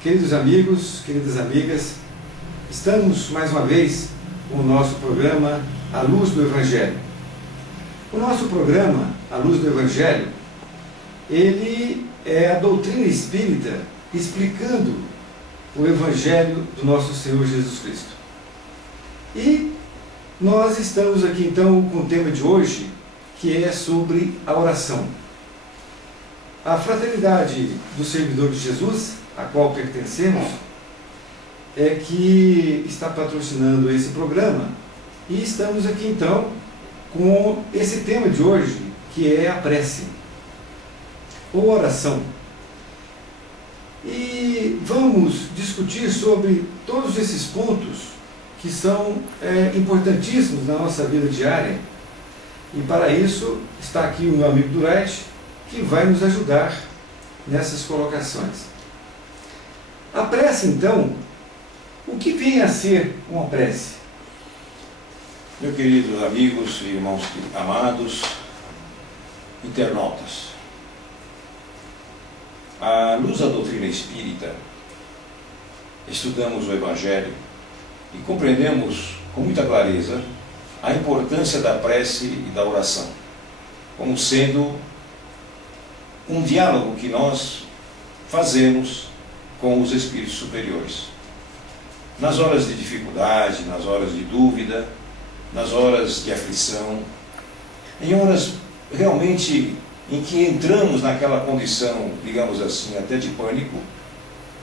Queridos amigos, queridas amigas, estamos mais uma vez com o nosso programa A Luz do Evangelho. O nosso programa, A Luz do Evangelho, ele é a doutrina espírita explicando o Evangelho do nosso Senhor Jesus Cristo. E nós estamos aqui então com o tema de hoje, que é sobre a oração. A Fraternidade dos Servidores de Jesus, a qual pertencemos, é que está patrocinando esse programa, e estamos aqui então com esse tema de hoje, que é a prece, ou oração. E vamos discutir sobre todos esses pontos que são importantíssimos na nossa vida diária. E para isso está aqui o meu amigo Durante, que vai nos ajudar nessas colocações. A prece, então, o que vem a ser uma prece? Meus queridos amigos e irmãos amados, internautas, à luz da doutrina espírita, estudamos o Evangelho e compreendemos com muita clareza a importância da prece e da oração, como sendo um diálogo que nós fazemos com os espíritos superiores. Nas horas de dificuldade, nas horas de dúvida, nas horas de aflição, em horas realmente em que entramos naquela condição, digamos assim, até de pânico,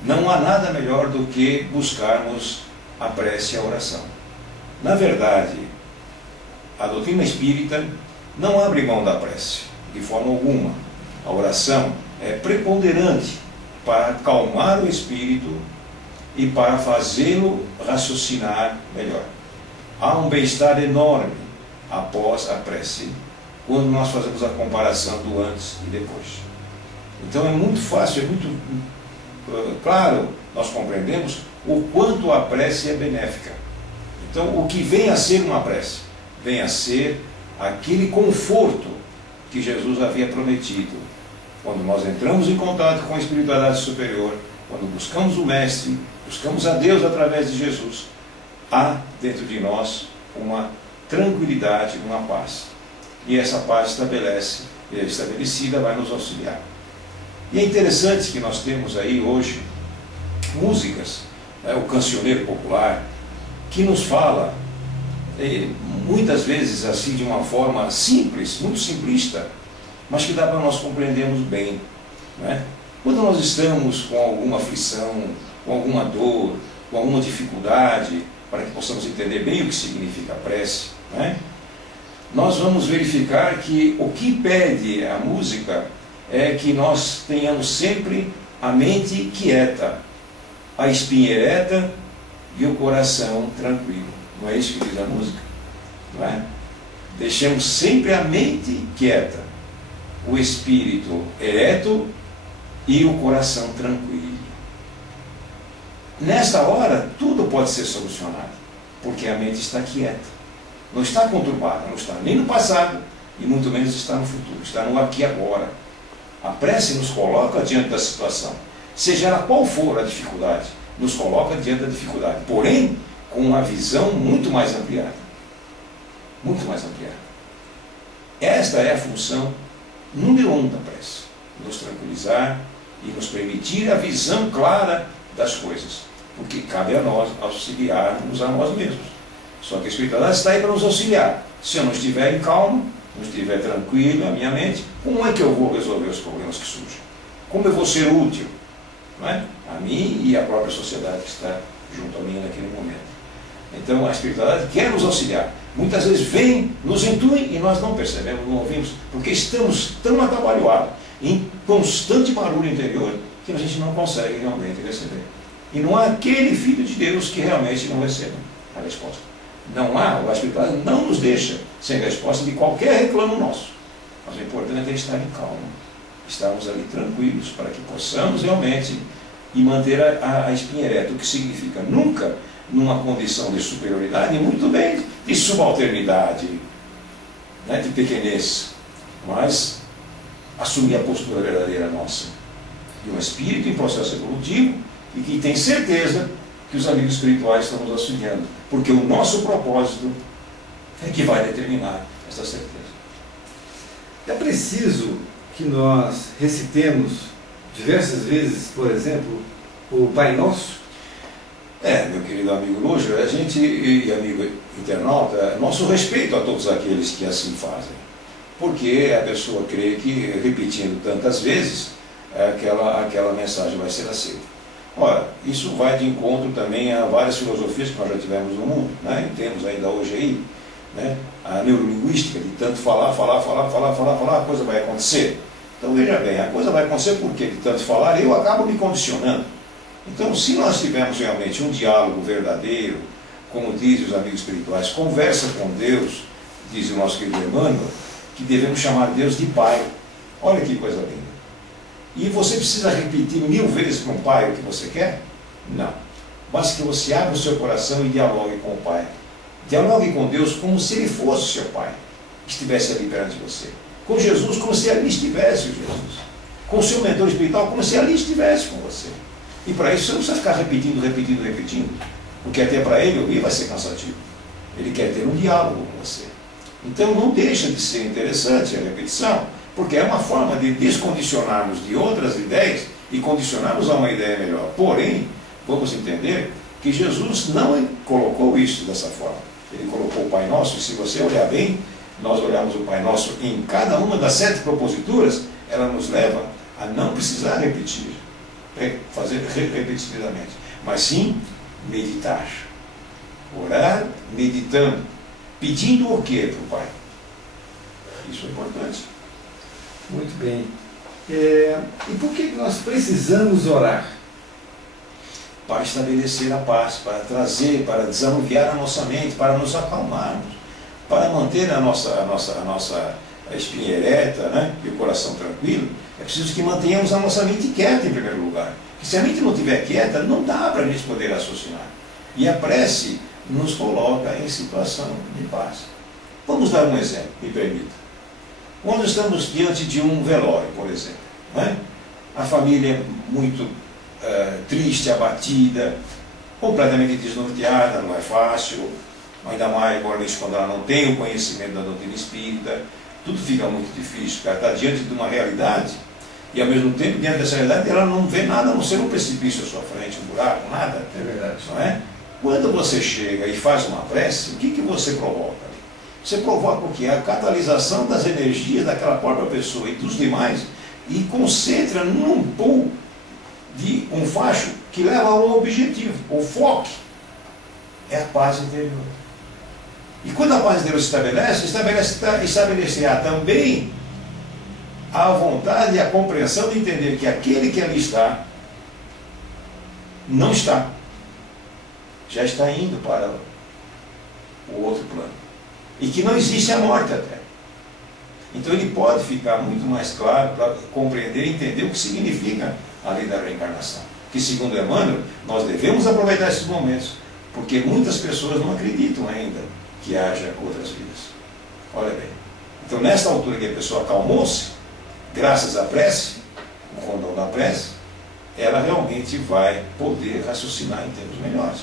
não há nada melhor do que buscarmos a prece e a oração. Na verdade, a doutrina espírita não abre mão da prece, de forma alguma. A oração é preponderante para acalmar o espírito e para fazê-lo raciocinar melhor. Há um bem-estar enorme após a prece, quando nós fazemos a comparação do antes e depois. Então é muito fácil, é muito claro, nós compreendemos o quanto a prece é benéfica. Então, o que vem a ser uma prece? Vem a ser aquele conforto que Jesus havia prometido. Quando nós entramos em contato com a espiritualidade superior, quando buscamos o Mestre, buscamos a Deus através de Jesus, há dentro de nós uma tranquilidade, uma paz. E essa paz estabelecida vai nos auxiliar. E é interessante que nós temos aí hoje músicas, o cancioneiro popular, que nos fala, muitas vezes assim de uma forma simples, muito simplista, mas que dá para nós compreendermos bem, né? Quando nós estamos com alguma aflição, com alguma dor, com alguma dificuldade, para que possamos entender bem o que significa a prece, né? Nós vamos verificar que o que pede a música é que nós tenhamos sempre a mente quieta, a espinha ereta e o coração tranquilo. Não é isso que diz a música? Não é? Deixemos sempre a mente quieta, o espírito ereto e o coração tranquilo. Nesta hora, tudo pode ser solucionado, porque a mente está quieta. Não está conturbada, não está nem no passado, e muito menos está no futuro, está no aqui e agora. A prece nos coloca diante da situação, seja ela qual for a dificuldade, nos coloca diante da dificuldade, porém, com uma visão muito mais ampliada. Muito mais ampliada. Esta é a função número 1 da prece, nos tranquilizar e nos permitir a visão clara das coisas, porque cabe a nós auxiliarmos a nós mesmos. Só que a espiritualidade está aí para nos auxiliar. Se eu não estiver em calma, não estiver tranquilo a minha mente, como é que eu vou resolver os problemas que surgem? Como eu vou ser útil, não é? A mim e a própria sociedade que está junto a mim naquele momento. Então a espiritualidade quer nos auxiliar. Muitas vezes vem, nos intui e nós não percebemos, não ouvimos, porque estamos tão atabalhoados, em constante barulho interior, que a gente não consegue realmente receber. E não há aquele Filho de Deus que realmente não receba a resposta. Não há, a espiritualidade não nos deixa sem resposta de qualquer reclamo nosso. Mas o importante é estar em calma, estarmos ali tranquilos, para que possamos realmente e manter a espinha ereta, o que significa nunca numa condição de superioridade, e muito bem de subalternidade, né, de pequenez, mas assumir a postura verdadeira nossa, de um espírito em processo evolutivo, e que tem certeza que os amigos espirituais estão nos auxiliando, porque o nosso propósito é que vai determinar essa certeza. É preciso que nós recitemos diversas vezes, por exemplo, o Pai Nosso? Meu querido amigo Lúcio, a gente, e amigo internauta, nosso respeito a todos aqueles que assim fazem. Porque a pessoa crê que, repetindo tantas vezes, aquela mensagem vai ser aceita. Ora, isso vai de encontro também a várias filosofias que nós já tivemos no mundo, né? E temos ainda hoje aí, né? A neurolinguística, de tanto falar, a coisa vai acontecer. Então veja bem, a coisa vai acontecer porque de tanto falar eu acabo me condicionando. Então, se nós tivermos realmente um diálogo verdadeiro, como dizem os amigos espirituais, conversa com Deus, diz o nosso querido Emmanuel, que devemos chamar Deus de Pai. Olha que coisa linda. E você precisa repetir 1000 vezes com o Pai o que você quer? Não. Basta que você abra o seu coração e dialogue com o Pai. Dialogue com Deus como se Ele fosse seu Pai, que estivesse ali perante de você. Com Jesus, como se ali estivesse Jesus. Com o seu mentor espiritual, como se ali estivesse com você. E para isso você não precisa ficar repetindo, porque até para ele ouvir vai ser cansativo. Ele quer ter um diálogo com você. Então não deixa de ser interessante a repetição, porque é uma forma de descondicionarmos de outras ideias e condicionarmos a uma ideia melhor. Porém, vamos entender que Jesus não colocou isso dessa forma. Ele colocou o Pai Nosso, e se você olhar bem, nós olhamos o Pai Nosso em cada uma das 7 proposituras, ela nos leva a não precisar repetir, fazer repetidamente, mas sim meditar. Orar meditando, pedindo o que para o Pai? Isso é importante. Muito bem. E por que nós precisamos orar? Para estabelecer a paz, para trazer, para desanuviar a nossa mente, para nos acalmarmos, para manter a nossa espinha ereta, né, e o coração tranquilo. É preciso que mantenhamos a nossa mente quieta em primeiro lugar. Porque se a mente não estiver quieta, não dá para a gente poder raciocinar. E a prece nos coloca em situação de paz. Vamos dar um exemplo, me permita. Quando estamos diante de um velório, por exemplo, né? A família é muito triste, abatida, completamente desnorteada, não é fácil, ainda mais quando ela não tem o conhecimento da doutrina espírita, tudo fica muito difícil, ela está diante de uma realidade, e ao mesmo tempo, diante dessa realidade, ela não vê nada, a não ser um precipício à sua frente, um buraco, nada. É verdade. Não é? Quando você chega e faz uma prece, o que você provoca? Você provoca o quê? A catalisação das energias daquela própria pessoa e dos demais, e concentra num pouco de um facho que leva a um objetivo. O foco é a paz interior. E quando a paz interior se estabelecerá também a vontade e a compreensão de entender que aquele que ali está, não está. Já está indo para o outro plano. E que não existe a morte até. Então ele pode ficar muito mais claro para compreender e entender o que significa a lei da reencarnação. Que, segundo Emmanuel, nós devemos aproveitar esses momentos, porque muitas pessoas não acreditam ainda que haja outras vidas. Olha bem. Então, nesta altura que a pessoa acalmou-se, graças à prece, o condão da prece, ela realmente vai poder raciocinar em termos melhores.